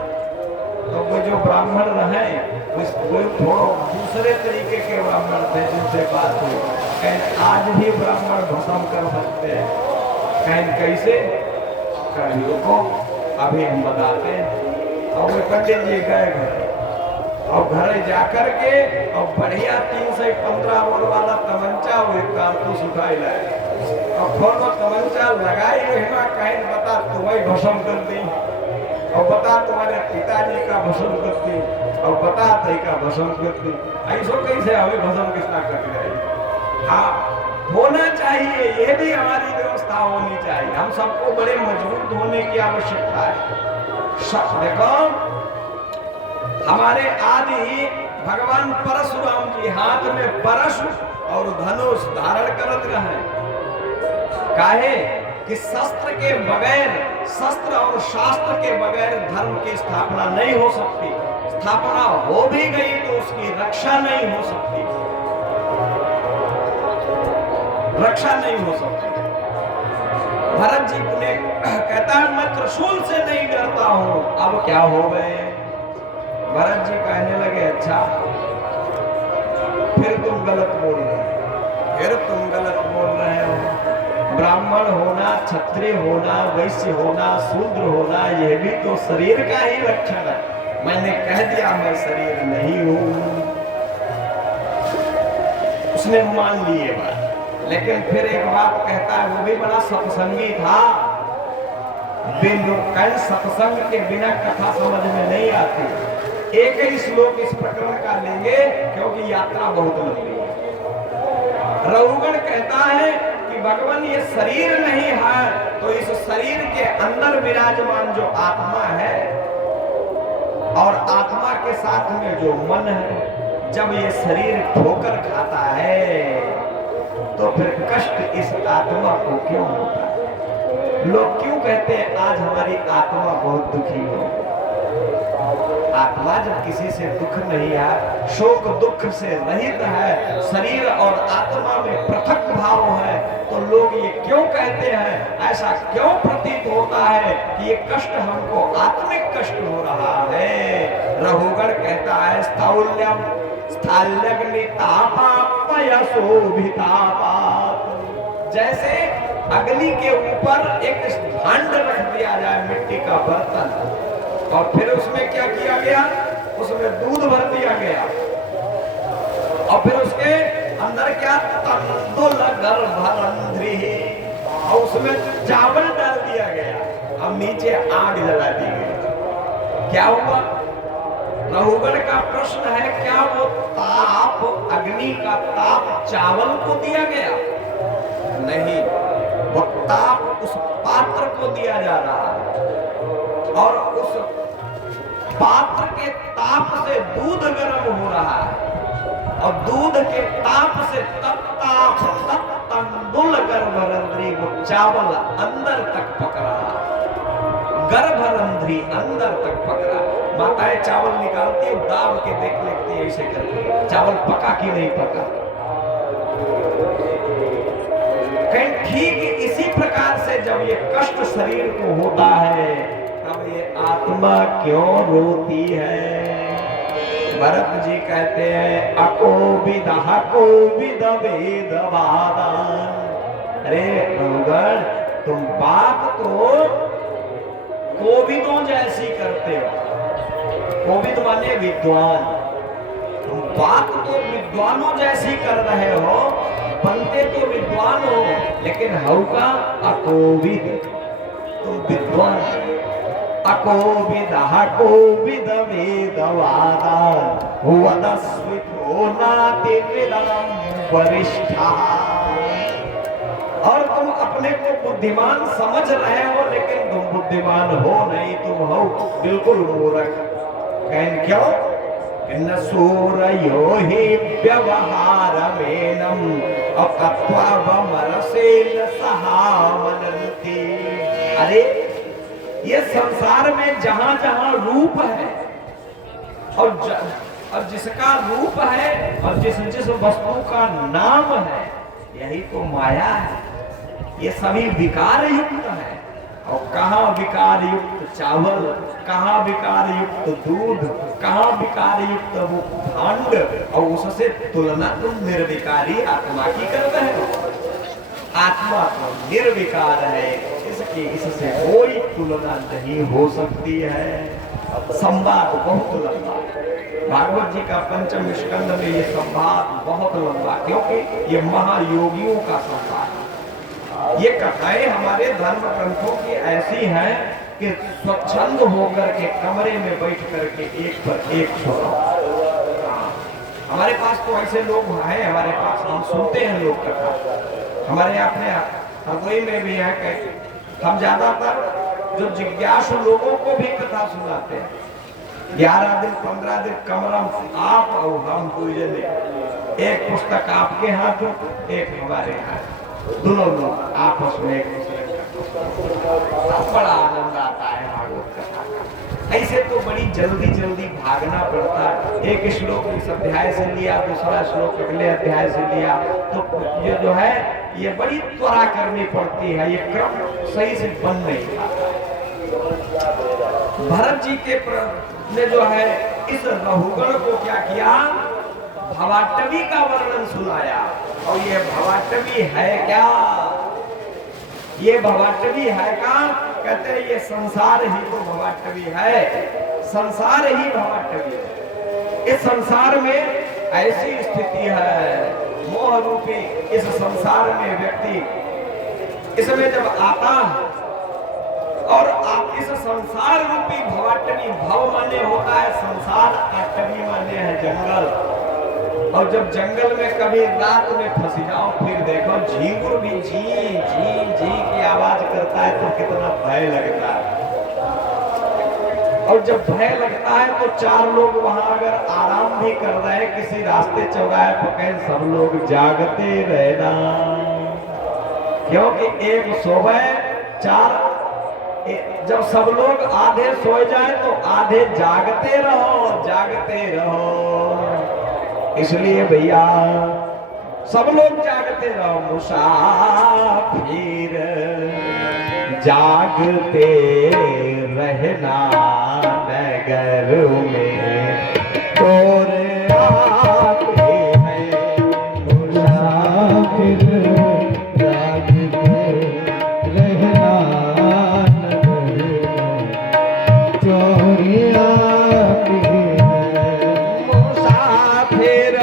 तो वो जो ब्राह्मण रहे वो थोड़ा दूसरे तरीके के ब्राह्मण थे, जिनसे बात हुई कहीं आज भी ब्राह्मण भस्म कर सकते हैं। कहीं कैसे? कहीं को अभी हम बताते हैं। और वो पंडित जी गए घर, और घर जाकर के और बढ़िया 315 बोर वाला तमंचा वो कारतूस उठाई लाए, और खोलो तमंचा लगाई रहना, कहीं बता तुम्हें भस्म कर दी, और बता तुम्हारे पिताजी का भस्म कर दी, और बता तय का भस्म कर दी। ऐसो कैसे हमें भस्म किसना कर जाए? हाँ, होना चाहिए, ये भी हमारी व्यवस्था होनी चाहिए। हम सबको बड़े मजबूत होने की आवश्यकता है। देखो हमारे आदि भगवान परशुराम जी हाथ में परशु और धनुष धारण करत रहे। काहे कि शस्त्र के बगैर, शस्त्र और शास्त्र के बगैर धर्म की स्थापना नहीं हो सकती। स्थापना हो भी गई तो उसकी रक्षा नहीं हो सकती, रक्षा नहीं हो सकती। भरत जी ने कहता है मैं त्रिशूल से नहीं डरता हूं। अब क्या हो गए? भरत जी कहने लगे अच्छा फिर तुम गलत बोल रहे हो, फिर तुम गलत बोल रहे हो। ब्राह्मण होना, क्षत्रिय होना, वैश्य होना, शूद्र होना, यह भी तो शरीर का ही लक्षण है। मैंने कह दिया मैं शरीर नहीं हूं। उसने मान लिए बात। लेकिन फिर एक बात कहता है, वो भी बड़ा सत्संगी था, सत्संग के बिना कथा समझ में नहीं आती। एक ही श्लोक इस प्रकरण का लेंगे क्योंकि यात्रा बहुत लंबी है। रघुगण कहता है कि भगवान ये शरीर नहीं है, तो इस शरीर के अंदर विराजमान जो आत्मा है और आत्मा के साथ में जो मन है, जब ये शरीर ठोकर खाता है तो फिर कष्ट इस आत्मा को क्यों होता है? लोग क्यों कहते हैं आज हमारी आत्मा बहुत दुखी है? आत्मा जब किसी से दुख नहीं है, शोक दुख से रहित है, शरीर और आत्मा में पृथक भाव है, तो लोग ये क्यों कहते हैं? ऐसा क्यों प्रतीत होता है कि ये कष्ट हमको आत्मिक कष्ट हो रहा है? रघुगण कहता है स्थौल्यम जैसे अग्नि के ऊपर एक भांड रख दिया जाए, मिट्टी का बर्तन, और फिर उसमें क्या किया गया? उसमें दूध भर दिया गया और फिर उसके अंदर क्या? तंदुल गर्भरंध्री, और उसमें चावल डाल दिया गया और नीचे आग जला दी गई। क्या हुआ? रघुगण का प्रश्न है, क्या वो ताप, अग्नि का ताप चावल को दिया गया? नहीं, वो ताप उस पात्र को दिया जा रहा है और उस पात्र के ताप से दूध गर्म हो रहा है और दूध के ताप से तत्ताप तंदुल गर्भरंध्री, वो चावल अंदर तक पक रहा है, गर्भरंध्री अंदर तक पक रहा है। माताएं चावल निकालती है, दाब के देख लेती है ऐसे करके, चावल पका कि नहीं पका। कहीं ठीक इसी प्रकार से जब ये कष्ट शरीर को होता है, तब ये आत्मा क्यों रोती है? भरत जी कहते हैं अकोविद हकोविद वेदवादान। अरे रघुगण, तुम बात तो कोविदों जैसी करते हो। कोविद माने विद्वान, तुम बात तो विद्वानों जैसी कर रहे हो, बनते तो विद्वान हो, लेकिन हौका अकोविद, तुम विद्वान। अकोविद हकोविद वेदवादान वदस्वितो नाति विदम वरिष्ठा। और तुम अपने को बुद्धिमान समझ रहे हो, लेकिन तुम बुद्धिमान हो नहीं, तुम हो बिल्कुल मूर्ख। क्यों? न सूरयो ही व्यवहारमेनम अकत्वावमरसेन सहामनन्ति। अरे ये संसार में जहां जहां रूप है और जिसका रूप है और जिस वस्तु का नाम है, यही तो माया है। ये सभी विकार युक्त है। और कहाँ विकार युक्त चावल, कहाँ विकार युक्त दूध, कहाँ विकार युक्त वो भांड, और उससे तुलना तुम निर्विकारी आत्मा की कर रहे हो। आत्मा तो निर्विकार है, इसकी इससे कोई तुलना नहीं हो सकती है। संवाद बहुत लंबा, भागवत जी का पंचम स्कंद में ये संवाद बहुत लंबा, क्योंकि ये महायोगियों का संवाद। ये कथाएं हमारे धर्म ग्रंथों की ऐसी हैं कि स्वच्छंद होकर के कमरे में बैठ करके एक पर एक सुनो। हमारे पास तो ऐसे लोग हैं, हमारे पास हम सुनते हैं लोग कथा। हमारे अपने हरदोई में भी है कि हम ज्यादातर जो जिज्ञासु लोगों को भी कथा सुनाते हैं। 11 दिन 15 दिन कमरा आप और हम पूजने, एक पुस्तक आपके हाथ, एक हमारे हाथ, दोनों लोग आपस में एक दूसरे का बड़ा आनंद आता है भागवत कथा का। ऐसे तो बड़ी जल्दी जल्दी भागना पड़ता है। एक श्लोक इस अध्याय से लिया, दूसरा श्लोक अगले अध्याय से लिया, तो ये जो है ये बड़ी त्वरा करनी पड़ती है, ये क्रम सही से बन नहीं पाता। भरत जी के ने जो है इस रघुगण को क्या किया? भवाटवी का वर्णन सुनाया। और ये भवाटवी है क्या? ये भवाटवी है का? कहते हैं ये संसार ही तो भवाटवी है, संसार ही भवाटवी है। इस संसार में ऐसी स्थिति है, मोह मोह रूपी इस संसार में व्यक्ति इसमें जब आता है और आप इस संसार रूपी भवाटवी, भव माने होता है संसार, अटवी माने है जंगल। और जब जंगल में कभी रात में फंस जाओ, फिर देखो झींगुर भी झी झी झी की आवाज करता है तो कितना भय लगता है। और जब भय लगता है तो चार लोग वहां अगर आराम भी कर रहे हैं किसी रास्ते चौराहे पकड़, सब लोग जागते रहना, क्योंकि एक सोए चार, जब सब लोग आधे सो जाए तो आधे जागते रहो, जागते रहो। इसलिए भैया सब लोग जागते रहो, मुसाफिर जागते रहना नगर में चोर आते हैं। मुसाफिर जागते रहना नगर में, चोरी आती है। मुसाफिर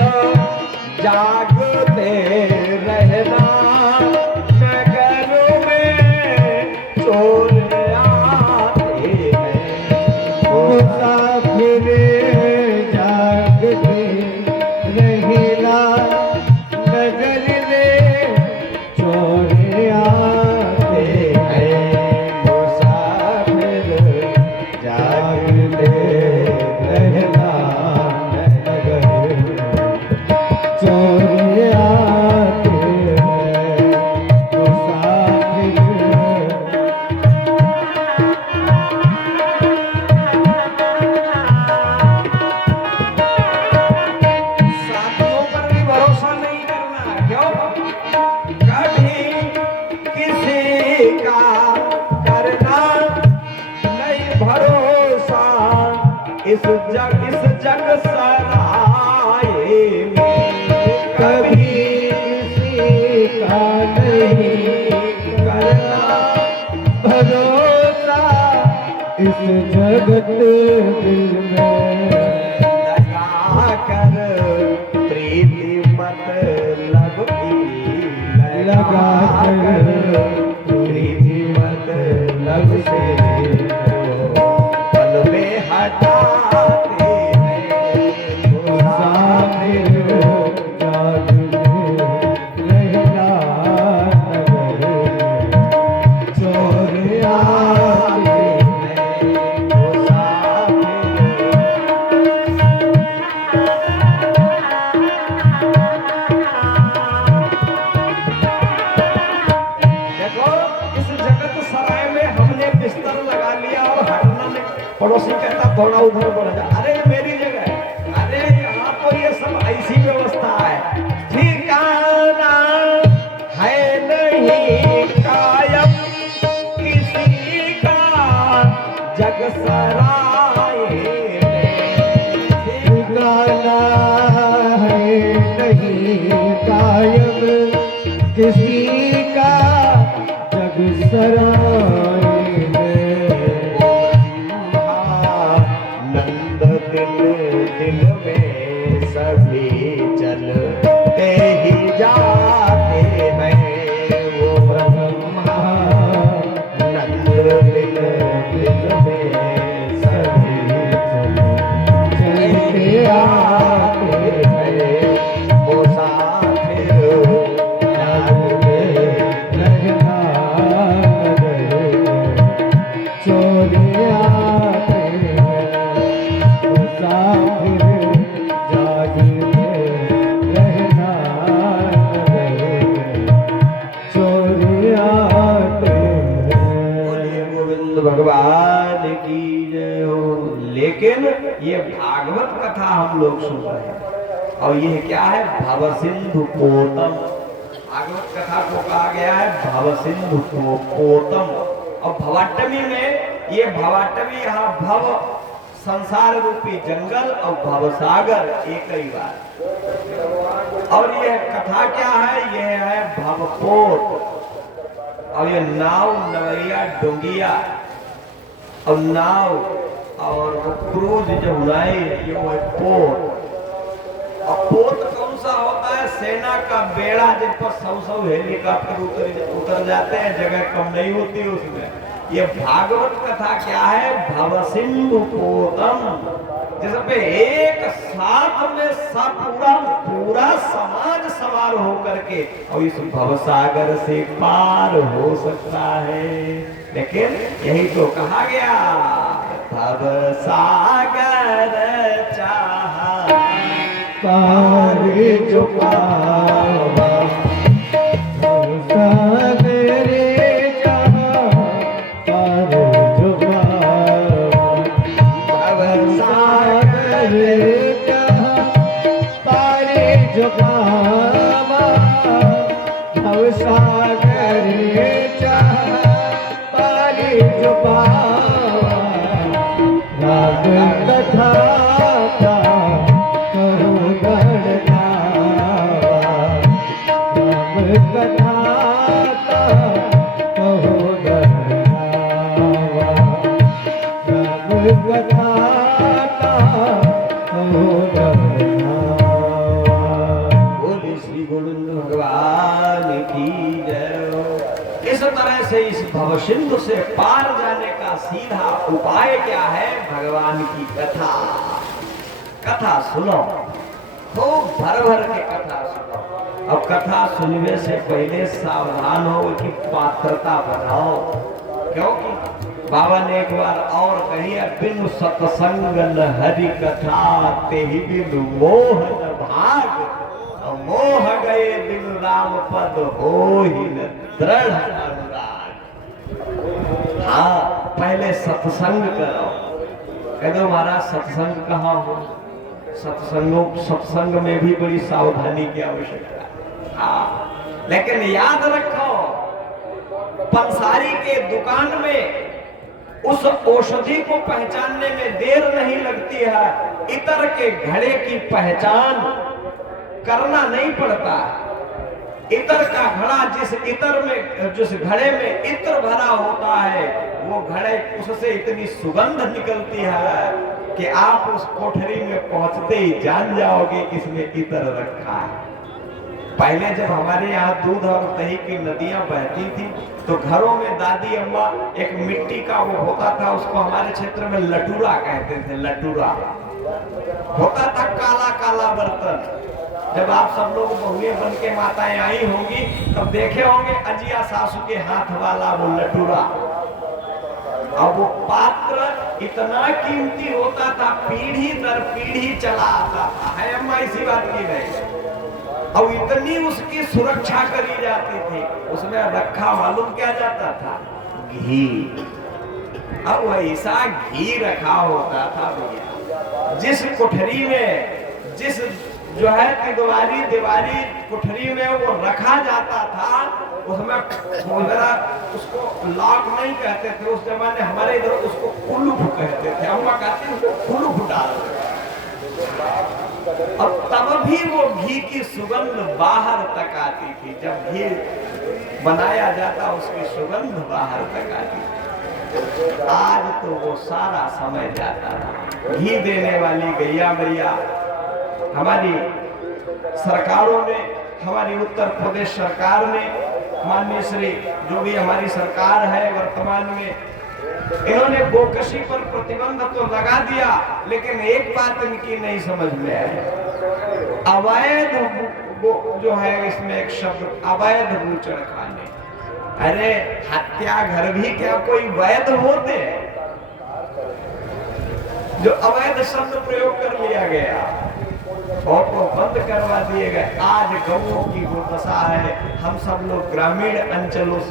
जागते रहना नगर में चोर आते हैं। मुसाफिर जागते रहना नगर में, चोरी आते हैं। मुसाफिर जागते रहना नगर में, चोरी आते हैं। मुसाफिर साथियों पर भी भरोसा नहीं करना, क्यों? कभी किसी का करना नहीं भरोसा, इस जग सराय में कभी किसी का नहीं करना भरोसा, इस जगत दिल में लगा कर प्रीति मतलब की, लगा कर प्रीति मतलब से पल में हटाते हैं। मुसाफिर जागते रहना नगर में, चोर आते हैं। मुसाफिर देखो इस जगत सराय में हमने बिस्तर लगा लिया और हटना नहीं, पड़ोसी कहता थोड़ा उधर बढ़ जा, अरे ये मेरी जगह है, अरे यहाँ तो ये सब ऐसी व्यवस्था है, ठिकाना है नहीं कायम किसी का जग सराय में। ठिकाना है नहीं कायम किसी का जग सराय में। नंद दिल दिल में सभी चलते ही जाते हैं। वो ब्रह्मा नंद दिल दिल में सभी चलते आते हैं। वो साथिर जागते रहना नगर में, चोरी आते हैं। मुसाफिर जागते रहना नगर में, चोरी आते हैं। बोलिए गोविंद भगवान की जय हो। लेकिन ये भागवत कथा हम लोग सुन रहे हैं और ये क्या है, भवसिंधु पोतम। भागवत कथा को कहा गया है भवसिंधु पोतम। और भवाटवी में ये भवाटवी, यहाँ भव संसार रूपी जंगल और भवसागर एक ही बात। और यह कथा क्या है, यह है भवपोत। और ये नाव नवैया डोंगिया और नाव और वो क्रूज जो उड़ाए ये वो है पोत। और पोत कौन सा होता है, सेना का बेड़ा जिन पर 100 हेलीकॉप्टर उतर जाते हैं, जगह कम नहीं होती उसमें। ये भागवत कथा क्या है? भव सिंधु पोतम, जिसपे एक साथ में सब पूरा समाज सवार होकर के और इस भव सागर से पार हो सकता है। लेकिन यही तो कहा गया, भव सागर चाहा पार जो पावा, भव सागर चाहा पार जो पावा, भव सागर चाहा पार जो पावा, भव सागर चाहा पार जो पावा, राग कथा का कहूँ गढ़नावा, राग कथा का कहूँ गढ़नावा, राग कथा का कहूँ गढ़नावा। बोले श्री गोविंद भगवान की जय हो। इस तरह से इस भवसिंधु से पार जाने का सीधा उपाय क्या है? भगवान की कथा। कथा सुनो, खूब भर भर के कथा सुनो। अब कथा सुनने से पहले सावधान हो कि पात्रता बनाओ, क्योंकि बाबा ने एक बार और कही है, बिनु सत्संग न हरि कथा, ते ही बिनु मोह न भाग, और मोह गए बिनु राम पद हो ही न दृढ़ अनुराग। हाँ, पहले सत्संग करो। कह दो महाराज सत्संग कहाँ हो? सत्संग में भी बड़ी सावधानी की आवश्यकता है। हाँ, लेकिन याद रखो, पंसारी के दुकान में उस औषधि को पहचानने में देर नहीं लगती है। इतर के घड़े की पहचान करना नहीं पड़ता। इतर का घड़ा जिस घड़े में इत्र भरा होता है, वो घड़े उससे इतनी सुगंध निकलती है कि आप उस कोठरी में पहुंचते ही जान जाओगे इसमें इत्र रखा है। पहले जब हमारे यहाँ दूध और दही की नदियां बहती थी, तो घरों में दादी अम्मा एक मिट्टी का वो होता था, उसको हमारे क्षेत्र में लटूरा कहते थे। लटूरा होता था, काला काला बर्तन। जब आप सब लोग बहुएं बन के माताएं आई होंगी, तब देखे होंगे अजिया सासू के हाथ वाला वो लटूरा। अब वो पात्र इतना कीमती होता था, पीढ़ी दर पीढ़ी चला आता था। है अम्मा, इसी बात की नहीं। और इतनी उसकी सुरक्षा करी जाती थी, उसमें रखा मालूम क्या जाता था? घी। अब वैसा घी रखा होता था भैया, जिस कोठरी में, जिस जो है दीवारी कोठरी में वो रखा जाता था, उसमें उसको लॉक नहीं कहते थे उस जमाने, हमारे इधर उसको कुलूफ कहते थे। अम्मा कहती उसको कुलूफ डाल। अब तब भी वो घी की सुगंध बाहर तक आती थी। जब घी बनाया जाता, उसकी सुगंध बाहर तक आती थी। आज तो वो सारा समय जाता था। घी देने वाली गैया मैया हमारी सरकारों ने, हमारी उत्तर प्रदेश सरकार ने, माननीय श्री जो भी हमारी सरकार है वर्तमान में, इन्होंने गोकशी पर प्रतिबंध तो लगा दिया, लेकिन एक बात इनकी नहीं समझ में आई। अवैध जो है, इसमें एक शब्द अवैध बूचड़खाने। अरे हत्या घर भी क्या कोई वैध होते? जो अवैध शब्द प्रयोग कर लिया गया और को बंद करवा दिए गए। आज गौओं की वो दशा है। हम सब लोग ग्रामीण अंचलों से